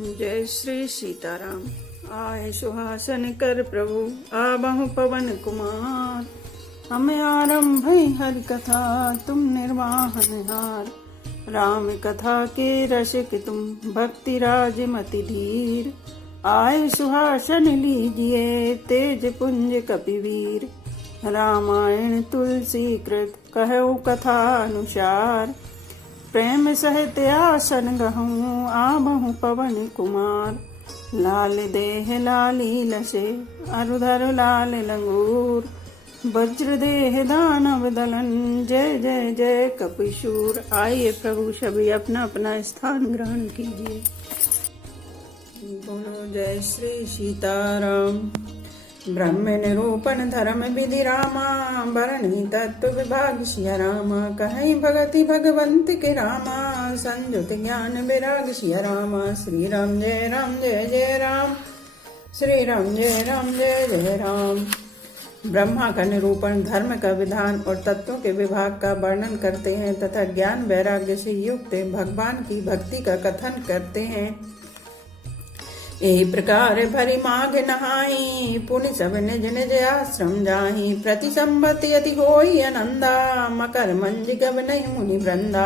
जय श्री सीताराम। आए सुहासन कर प्रभु आबहु पवन कुमार। हमें आरंभ हरि कथा तुम निर्वाहन हार। राम कथा के रसिक तुम भक्ति राज मति धीर। आए सुहासन लीजिए तेज पुंज कपिवीर। रामायण तुलसी कृत कहु कथा अनुसार। प्रेम सहित आसन गहूँ आबहु पवन कुमार। लाल देह लाली लसे अरुधर लाल लंगूर। वज्र देह दानव दलन जय जय जय कपिशूर। आइए प्रभु सभी अपना अपना स्थान ग्रहण कीजिए। बोलो जय श्री सीताराम। ब्रह्म निरूपण धर्म विधि रामा। बरणी तत्व विभाग सिया रामा। कहीं भगति भगवंत के रामा। संयुत ज्ञान विराग सिया रामा। श्री राम जय जय राम। श्री राम जय जय राम। ब्रह्मा का निरूपण धर्म का विधान और तत्वों के विभाग का वर्णन करते हैं तथा ज्ञान वैराग्य से युक्त भगवान की भक्ति का कथन करते हैं। यही प्रकार भरी माघ नहाई पुनि सब निज निज आश्रम जाहि। प्रति संबत यति होई आनंदा मकर मंज गब नहीं मुनि वृंदा।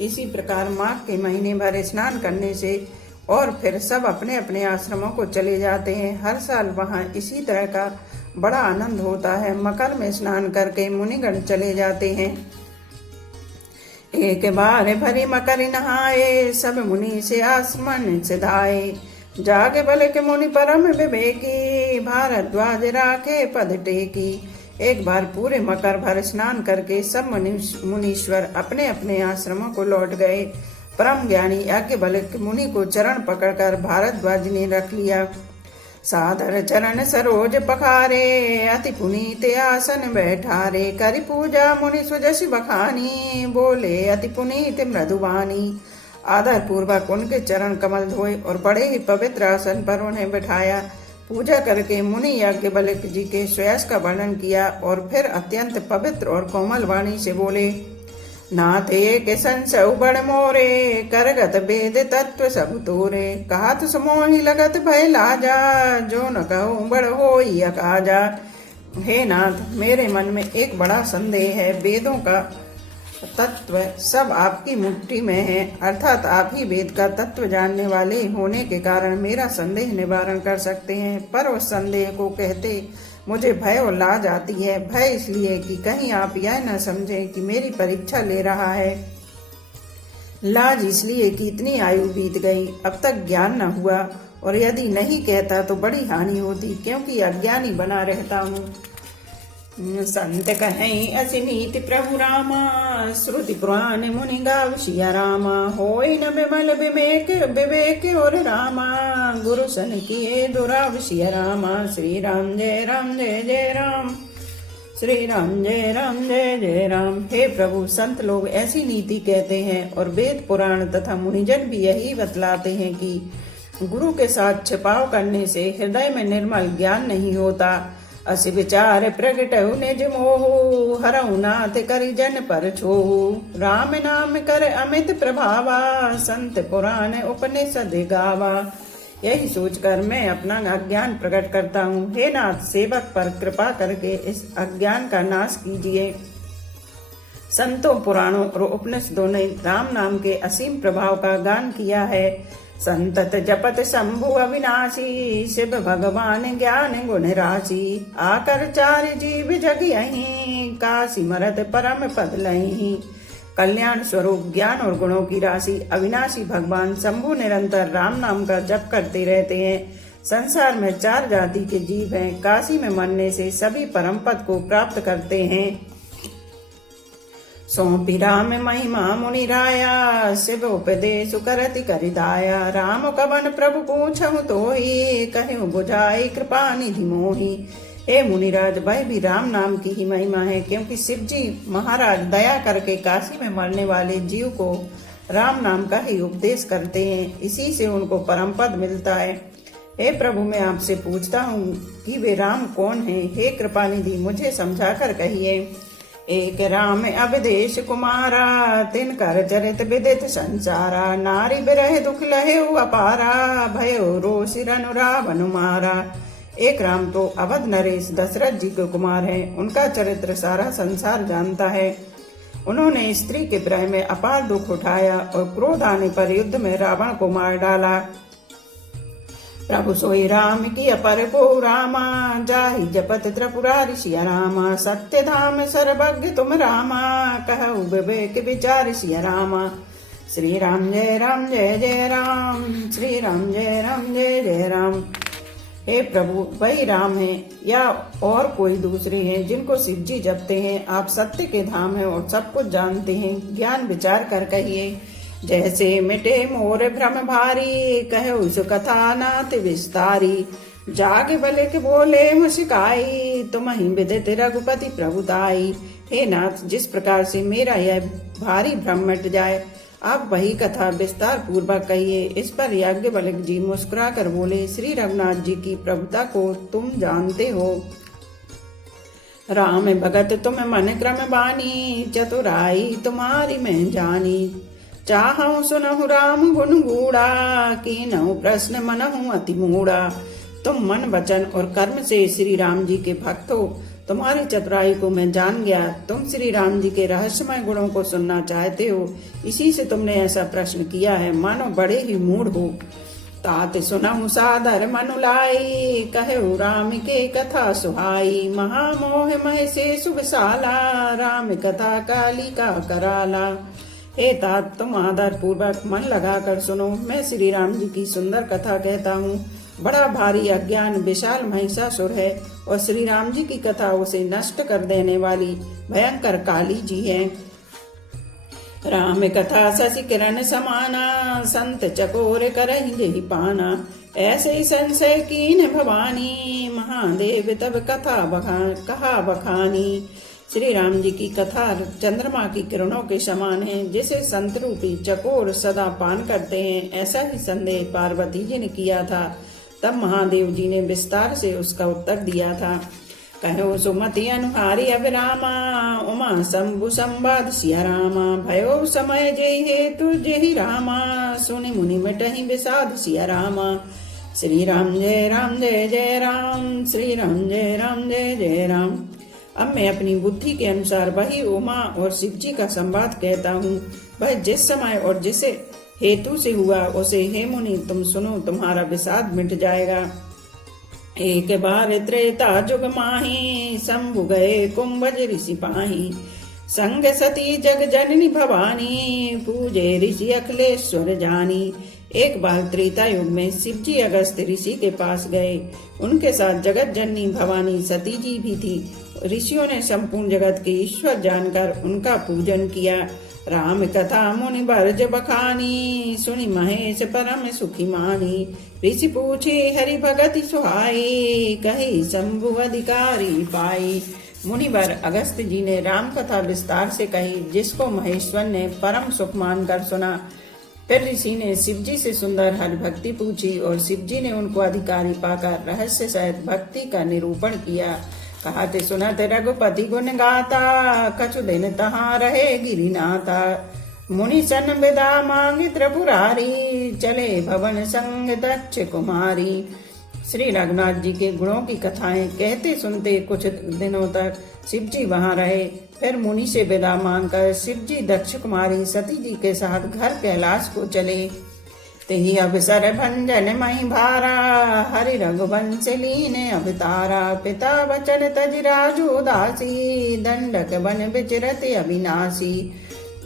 इसी प्रकार माघ के महीने भर स्नान करने से और फिर सब अपने अपने आश्रमों को चले जाते हैं। हर साल वहाँ इसी तरह का बड़ा आनंद होता है। मकर में स्नान करके मुनिगण चले जाते हैं। एक बार भरी मकर नहाए सब मुनि से आसमन सिधाए। जागे बल के मुनि परम विवेकी भारद्वाज राखे पद टेकी। एक बार पूरे मकर भर स्नान करके सब मुनीश्वर अपने अपने आश्रमों को लौट गए। परम ज्ञानी यज्ञ बल के मुनि को चरण पकड़कर भारद्वाज ने रख लिया। सादर चरण सरोज पखारे अति पुनीत आसन बैठारे। करि पूजा मुनि सुजस बखानी बोले अति पुनीत मृदुवानी। आदर पूर्वक उनके चरण कमल धोए और बड़े ही पवित्र आसन पर उन्हें बिठाया। पूजा करके मुनि याज्ञवल्क्य जी के श्रेयस का वर्णन किया और फिर अत्यंत पवित्र और कोमल वाणी से बोले। नाथ एक संशय बड़ मोरे करगत वेद तत्व सब तोरे। कहा तो समोहि लगत भय लाजा जो न कहूँ बड़ होई अकाजा। हे नाथ मेरे मन में एक बड़ा संदेह है। वेदों का तत्व सब आपकी मुट्ठी में है अर्थात आप ही वेद का तत्व जानने वाले होने के कारण मेरा संदेह निवारण कर सकते हैं। पर उस संदेह को कहते मुझे भय और लाज आती है। भय इसलिए कि कहीं आप यह न समझें कि मेरी परीक्षा ले रहा है। लाज इसलिए कि इतनी आयु बीत गई अब तक ज्ञान न हुआ और यदि नहीं कहता तो बड़ी हानि होती क्योंकि अज्ञानी बना रहता हूँ। संत कहें असिनीति प्रभु रामा। श्रुति पुराण मुनि गाव सिया रामा। होय न विमल विवेक और रामा। गुरु सन किए दुराव सिया रामा। श्री राम जय जय राम। श्री राम जय जय राम। हे प्रभु संत लोग ऐसी नीति कहते हैं और वेद पुराण तथा मुनिजन भी यही बतलाते हैं कि गुरु के साथ छिपाव करने से हृदय में निर्मल ज्ञान नहीं होता। असि विचार प्रगट निज मोहु हरऊ नाथ करि जन पर छोहु। राम नाम कर अमित प्रभावा संत पुराण उपनिषद गावा। यही सोचकर मैं अपना अज्ञान प्रकट करता हूँ। हे नाथ सेवक पर कृपा करके इस अज्ञान का नाश कीजिए। संतों पुराणों और उपनिषदों ने राम नाम के असीम प्रभाव का गान किया है। संतत जपत शंभु अविनाशी शिव भगवान ज्ञान गुण राशि। आकर चार जीव जग यहीं काशी मरत परम पद लहीं। कल्याण स्वरूप ज्ञान और गुणों की राशि अविनाशी भगवान शंभु निरंतर राम नाम का जप करते रहते हैं। संसार में चार जाति के जीव हैं। काशी में मरने से सभी परम पद को प्राप्त करते हैं। सौंपी राम महिमा मुनि राया शिव उपदेश करति करिदाया। राम कवन प्रभु पूछहु तोहि कहु बुझाई कृपा निधि मोहि। हे मुनिराज वह भी राम नाम की ही महिमा है क्योंकि शिव जी महाराज दया करके काशी में मरने वाले जीव को राम नाम का ही उपदेश करते हैं। इसी से उनको परम पद मिलता है। हे प्रभु मैं आपसे पूछता हूँ कि वे राम कौन हैं। हे कृपा निधि मुझे समझाकर कहिए। एक राम अवधेश कुमारा, तिन कर चरित विदित संसारा। नारी बिरह दुख लहे अपारा, भयो रोष रनु रावण मारा। एक राम तो अवध नरेश दशरथ जी के कुमार हैं। उनका चरित्र सारा संसार जानता है। उन्होंने स्त्री के विरह में अपार दुख उठाया और क्रोध आने पर युद्ध में रावण को मार डाला। प्रभु सोई राम की अपर को रामा, जाहि जपत त्रिपुरारि सिया रामा। सत्य धाम सर्वज्ञ तुम रामा, कहु विवेक विचार सिया रामा। श्री राम जय जय राम, श्री राम जय जय राम। हे प्रभु, वही राम है या और कोई दूसरे हैं जिनको शिव जी जपते हैं? आप सत्य के धाम हैं और सब कुछ जानते हैं। ज्ञान विचार कर कहिए। जैसे मिटे मोर भ्रम भारी, कहे उस कथा नाथ विस्तारी। जागे बले के बोले मुस्काई, तुम ही विदित रघुपति प्रभुताई। हे नाथ, जिस प्रकार से मेरा यह भारी भ्रम मिट जाए, आप वही कथा विस्तार पूर्वक कहिए। इस पर याज्ञवल्क्य जी मुस्कुरा कर बोले, श्री रघुनाथ जी की प्रभुता को तुम जानते हो। राम भगत तुम मन क्रम बानी, चतुराई तुम्हारी मैं जानी। चाहूं सुनहु राम गुण गूढ़ा, कीनहु प्रश्न मनहु अति मूढ़ा। तुम मन वचन और कर्म से श्री राम जी के भक्त हो। तुम्हारी चतुराई को मैं जान गया। तुम श्री राम जी के रहस्यमय गुणों को सुनना चाहते हो, इसी से तुमने ऐसा प्रश्न किया है, मानो बड़े ही मूढ़ हो। तात सुनहु सादर मनु लाई, कहु राम के कथा सुहाई। महामोह मह से सुबसाला, राम कथा काली का कराला। हे तात, तुम आदर पूर्वक मन लगाकर सुनो। मैं श्री राम जी की सुंदर कथा कहता हूँ। बड़ा भारी अज्ञान विशाल महिषासुर है और श्री राम जी की कथा उसे नष्ट कर देने वाली भयंकर काली जी है। राम कथा शशि किरण समाना, संत चकोर करहि जेहि पाना। ऐसे ही संशय कीन भवानी, महादेव तब कथा कहा बखानी। श्री राम जी की कथा चंद्रमा की किरणों के समान है, जिसे संत रूपी चकोर सदा पान करते हैं। ऐसा ही संदेह पार्वती जी ने किया था। तब महादेव जी ने विस्तार से उसका उत्तर दिया था। कहो सुमति अनुहारी अभिरामा, उमा शंभु संवाद सिया रामा। भयो समय जय हेतु जय रामा, सुनि मुनि मिटहि विषाद सिया रामा। श्री राम जय जय राम, श्री राम जय जय राम। अब मैं अपनी बुद्धि के अनुसार वही उमा और शिव जी का संवाद कहता हूँ। वह जिस समय और जिसे हेतु से हुआ उसे हे मुनि तुम सुनो, तुम्हारा विषाद मिट जाएगा। एक बार त्रेता जुग माही, शंभु गए कुंभज ऋषि पाही। संग सती जग जननी भवानी, पूजे ऋषि अखिलेश्वर जानी। एक बार त्रेता युग में शिव जी अगस्त्य ऋषि के पास गए। उनके साथ जगत जननी भवानी सती जी भी थी। ऋषियों ने संपूर्ण जगत के ईश्वर जानकर उनका पूजन किया। राम कथा मुनि बरज बखानी, सुनि महेश परम सुखी मानी। ऋषि पूछे हरि भगति सुहाई, कही शंभु अधिकारी पाई। मुनिवर अगस्त्य जी ने राम कथा विस्तार से कही, जिसको महेश्वर ने परम सुख मानकर सुना। फिर ऋषि ने शिव जी से सुंदर हरि भक्ति पूछी और शिव जी ने उनको अधिकारी पाकर रहस्य सहित भक्ति का निरूपण किया। कहते सुनत रघुपति गुण गाता, कछु दिन तहाँ रहे गिरिनाथा। मुनि सन विदा मांगी त्रिपुरारी, चले भवन संग दक्ष कुमारी। श्री रघुनाथ जी के गुणों की कथाएं कहते सुनते कुछ दिनों तक शिव जी वहाँ रहे। फिर मुनि से विदा मांगकर शिव जी दक्ष कुमारी सती जी के साथ घर कैलाश को चले। तेहि अवसर भंजन मही भारा, हरि रघुवंश लीन अवतारा। पिता वचन तज राजू दासी, दंडक वन विचरत अविनाशी।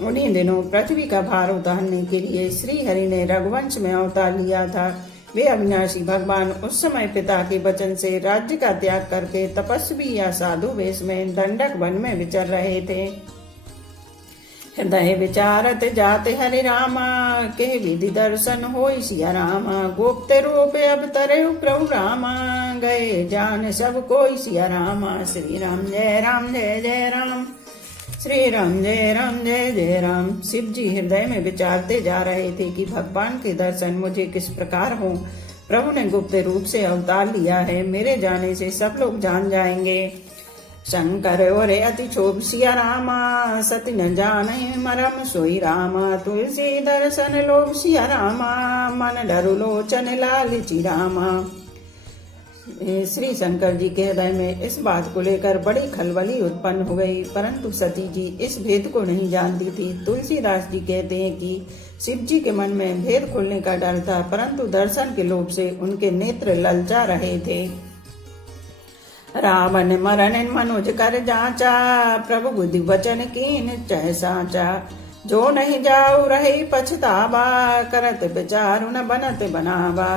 उन्हीं दिनों पृथ्वी का भार उतारने के लिए श्री हरि ने रघुवंश में अवतार लिया था। वे अविनाशी भगवान उस समय पिता के वचन से राज्य का त्याग करके तपस्वी या साधु वेश में दंडक वन में विचर रहे थे। हृदय विचारत जाते हरि रामा, के विधि दर्शन होई सिया रामा। गोप्त रूप अब तरे प्रभु रामा, गए जान सब कोई सिया रामा। श्री राम जय जय राम, श्री राम जय जय राम। शिव जी हृदय में विचारते जा रहे थे कि भगवान के दर्शन मुझे किस प्रकार हो। प्रभु ने गुप्त रूप से अवतार लिया है, मेरे जाने से सब लोग जान जाएंगे। शंकर और अति क्षोभ सिया रामा, सती न जाने मरम सोई रामा। तुलसी दर्शन लोभ सिया रामा, मन डरु लोचन लालची रामा। श्री शंकर जी के हृदय में इस बात को लेकर बड़ी खलबली उत्पन्न हो गई, परंतु सती जी इस भेद को नहीं जानती थी। तुलसीदास जी कहते हैं कि शिव जी के मन में भेद खुलने का डर था, परंतु दर्शन के लोभ से उनके नेत्र ललचा रहे थे। रावण मरण मनुज कर जाचा, प्रभु बुद्धि वचन कीन चह साचा। जो नहीं जाऊ रहे पछतावा, करत विचारु न बनत बनावा।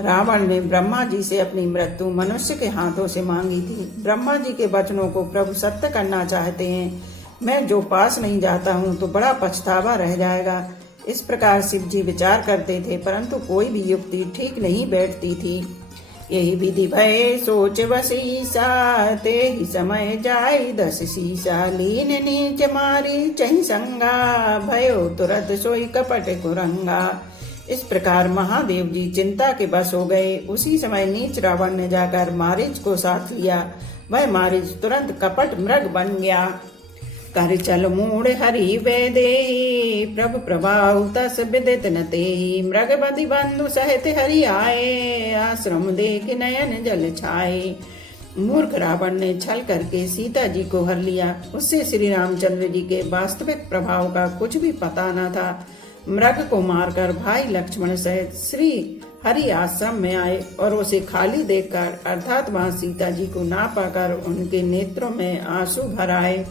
रावण ने ब्रह्मा जी से अपनी मृत्यु मनुष्य के हाथों से मांगी थी। ब्रह्मा जी के वचनों को प्रभु सत्य करना चाहते हैं। मैं जो पास नहीं जाता हूँ तो बड़ा पछतावा रह जाएगा। इस प्रकार शिव जी विचार करते थे, परंतु कोई भी युक्ति ठीक नहीं बैठती थी। यही विधि भय सोच वसीसा, ते ही समय जाय 10 शीशा। लीन नीच मारी चही संगा, भयो तुरत सोई कपट कुरंगा। इस प्रकार महादेव जी चिंता के बस हो गए। उसी समय नीच रावण ने जाकर मारीच को साथ लिया। वह मारीच तुरंत कपट मृग बन गया। कर चल मूढ़ हरि वेदे, प्रभु प्रभाव तस विदित न तेहि। मृग बंदी बंधु सहित हरि आए, आश्रम देख नयन जल छाए। मूर्ख रावण ने छल करके सीता जी को हर लिया। उससे श्री रामचंद्र जी के वास्तविक प्रभाव का कुछ भी पता न था। मृग को मारकर भाई लक्ष्मण सहित श्री हरि आश्रम में आए और उसे खाली देखकर अर्थात वहां सीता जी को ना पाकर उनके नेत्रों में आंसू भर आए।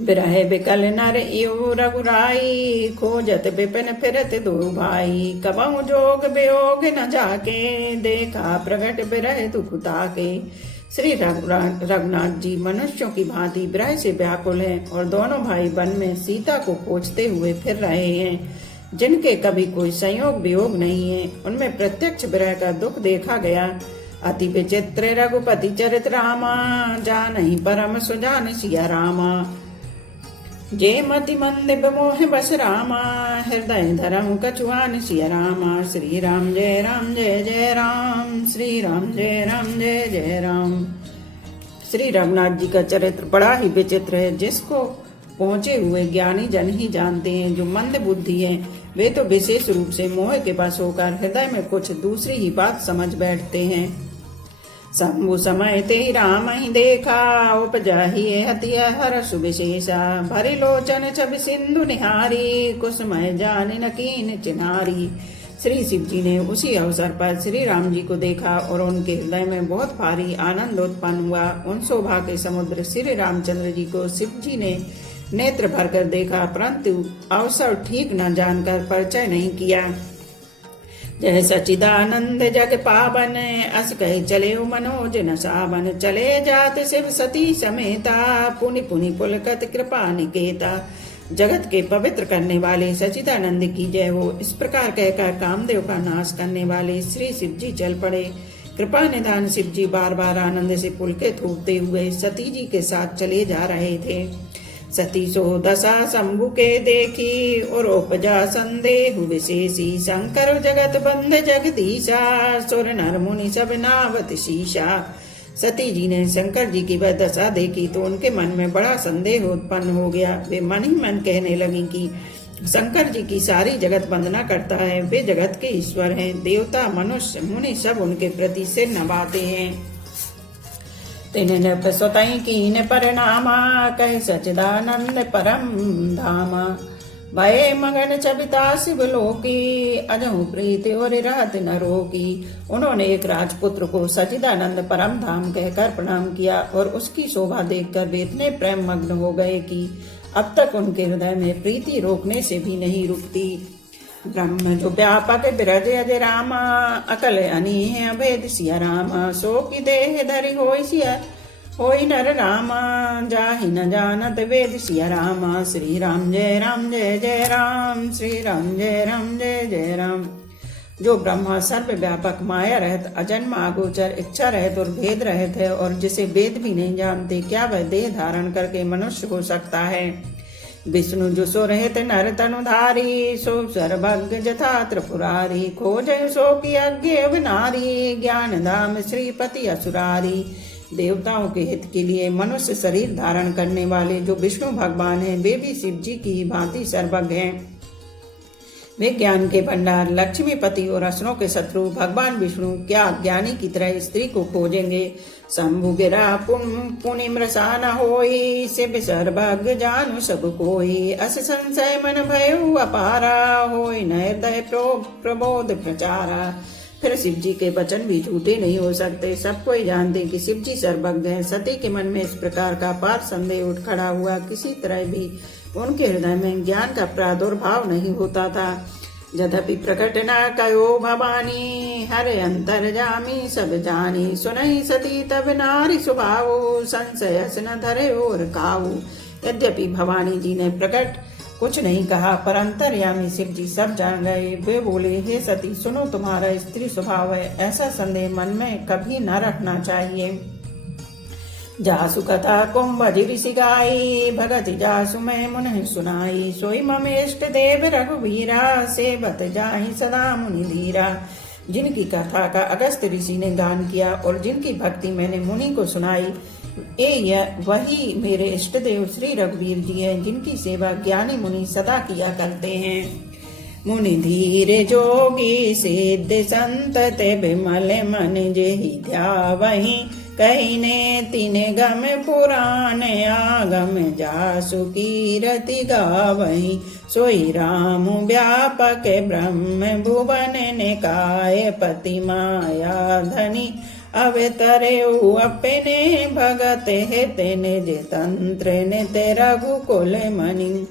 बिरह बिकल नर इयो रघुराई, खोजत विपिन फिरत दो भाई। कबहु जोग वियोग न जाके, देखा प्रगट बिरह दुख ताके। श्री रघुनाथ जी मनुष्यों की भांति विरह से व्याकुल हैं और दोनों भाई वन में सीता को खोजते हुए फिर रहे हैं, जिनके कभी कोई संयोग वियोग नहीं है। उनमें प्रत्यक्ष विरह का दुख देखा गया। अति विचित्र रघुपति चरित रामा, जानहि परम सुजान सिया रामा। जे मति मंद मोह बस रामा, हृदय धरम कछुआन सिया रामा। श्री राम जय जय राम, श्री राम जय जय राम। श्री रघुनाथ जी का चरित्र बड़ा ही विचित्र है, जिसको पहुंचे हुए ज्ञानी जन ही जानते हैं। जो मंद बुद्धि है वे तो विशेष रूप से मोह के पास होकर हृदय में कुछ दूसरी ही बात समझ बैठते हैं। शंभु समय ते राम ही देखा, उपजा ही हति हरसु विशेषा। भरि लोचन छवि सिंधु निहारी, कुसुमय जान न कीन चिन्हारी। श्री शिव जी ने उसी अवसर पर श्री राम जी को देखा और उनके हृदय में बहुत भारी आनंद उत्पन्न हुआ। उन शोभा के समुद्र श्री रामचंद्र जी को शिव जी ने नेत्र भरकर देखा, परंतु अवसर ठीक न जानकर परिचय नहीं किया। जय सचिदानंद जग पावन, अस कहे चले मनोज न सावन। चले जात शिव सती समेता, पुनि पुनि पुलकत कृपा निकेता। जगत के पवित्र करने वाले सचिदानंद की जय हो। इस प्रकार कहकर कामदेव का नाश करने वाले श्री शिव जी चल पड़े। कृपा निधान शिव जी बार बार आनंद से पुलकित होते हुए सती जी के साथ चले जा रहे थे। सती सो दशा शंभु के देखी, और उपजा संदेह विशेषी। शंकर जगत बंद जगदीशा, सुर नर मुनि सब नावत शीशा। सती जी ने शंकर जी की वह दशा देखी तो उनके मन में बड़ा संदेह उत्पन्न हो गया। वे मन ही मन कहने लगी कि शंकर जी की सारी जगत वंदना करता है। वे जगत के ईश्वर हैं। देवता मनुष्य मुनि सब उनके प्रति सिर नवाते हैं। तिन नृप सुतई कीन परिणामा, कह सचिदानंद परम धामा। भय मगन चबिता शिव लोकी, अजहु प्रीति और रहत न रोकी। उन्होंने एक राजपुत्र को सचिदानंद परम धाम कहकर प्रणाम किया और उसकी शोभा देखकर वे इतने प्रेम मग्न हो गए कि अब तक उनके हृदय में प्रीति रोकने से भी नहीं रुकती। ब्रह्म जो व्यापक बिरज अजय रामा, अकल अनीह अभेद सिया रामा। सो की देह धरि होई सिया होई नर रामा, जाहि न जानत वेद सिया रामा। श्री राम जय जय राम, श्री राम जय जय राम। जो ब्रह्मा सर्व व्यापक माया रहत अजन्म अगोचर इच्छा रहत और भेद रहत है और जिसे वेद भी नहीं जानते, क्या वह देह धारण करके मनुष्य हो सकता है। विष्णु जो सो रहते नर तनुधारी, सो सर्वज्ञ जथा त्रिपुरारी। खोज सो की अज्ञ विनारी, ज्ञान धाम श्रीपति असुरारी। देवताओं के हित के लिए मनुष्य शरीर धारण करने वाले जो विष्णु भगवान हैं, वे भी शिव जी की भांति सर्वज्ञ हैं। वे ज्ञान के भंडार, लक्ष्मीपति और असुरों के शत्रु भगवान विष्णु क्या ज्ञानी की तरह स्त्री को खोजेंगे। शंभु गिरा पुनि मृषा न होई, शिव सर्वज्ञ जानु सब कोई। अस संशय मन भयउ अपारा, होई न हृदय प्रबोध प्रचारा। फिर शिव जी के वचन भी झूठे नहीं हो सकते। सब कोई जानते कि शिव जी सर्वज्ञ हैं। सती के मन में इस प्रकार का पार संदेह उठ खड़ा हुआ। किसी तरह भी उनके हृदय में ज्ञान का प्रादुर्भाव नहीं होता था। यद्यपि प्रकट न कयो भवानी, हरे अंतर जामी सब जानी। सुनई सती तब नारी स्वभाव, संशय न धरे और काऊ। यद्यपि भवानी जी ने प्रकट कुछ नहीं कहा, पर अंतर्यामी शिव जी सब जान गए। वे बोले, हे सती सुनो, तुम्हारा स्त्री स्वभाव है, ऐसा संदेह मन में कभी न रखना चाहिए। जासु कथा कुंभ ऋषि गाई, भगत जासु मैं मुनि सुनाई। सोई मम इष्ट देव रघुवीरा, सेवत जाहि सदा मुनि धीरा। जिनकी कथा का अगस्त ऋषि ने गान किया और जिनकी भक्ति मैंने मुनि को सुनाई, वही मेरे इष्ट देव श्री रघुवीर जी हैं, जिनकी सेवा ज्ञानी मुनि सदा किया करते हैं। मुनि धीरे जोगी सिद्ध संत ते विमल मन जेहि ध्यावहि। कहिने तिने गम पुराण आगम, जासु कीरति गावहि। सोई राम व्यापक ब्रह्म भुवन निकाय, पति माया धनी अवतरे अपने। भगत हित निज तंत्र नित रघुकुल मणि।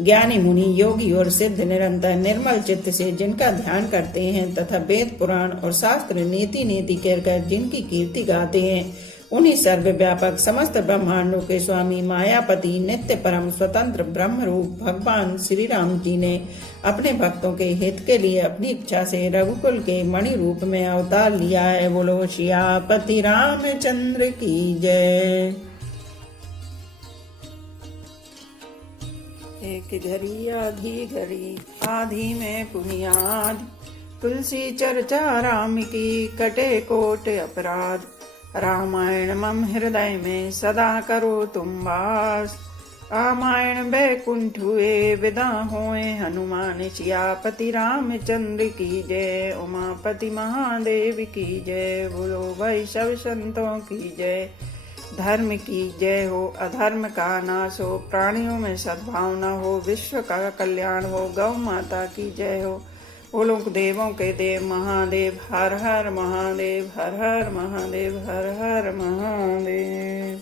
ज्ञानी मुनि योगी और सिद्ध निरंतर निर्मल चित्त से जिनका ध्यान करते हैं तथा वेद पुराण और शास्त्र नीति नीति कहकर जिनकी कीर्ति गाते हैं, उन्हीं सर्वव्यापक समस्त ब्रह्मांडों के स्वामी मायापति नित्य परम स्वतंत्र ब्रह्म रूप भगवान श्री राम जी ने अपने भक्तों के हित के लिए अपनी इच्छा से रघुकुल के मणि रूप में अवतार लिया है। बोलो सियापति रामचंद्र की जय। एक घड़ी आधी में पुनियाद, तुलसी चर्चा राम की कटे कोट अपराध। रामायण मम हृदय में सदा करो तुम वास। रामायण बैकुंठ हुए विदा होए हनुमान। सियापति रामचंद्र की जय, उमापति महादेव की जय। बोलो भाई सब संतों की जय। धर्म की जय हो, अधर्म का नाश हो, प्राणियों में सद्भावना हो, विश्व का कल्याण हो, गौ माता की जय हो। बोलो देवों के देव महादेव, हर हर महादेव, हर हर महादेव, हर हर महादेव।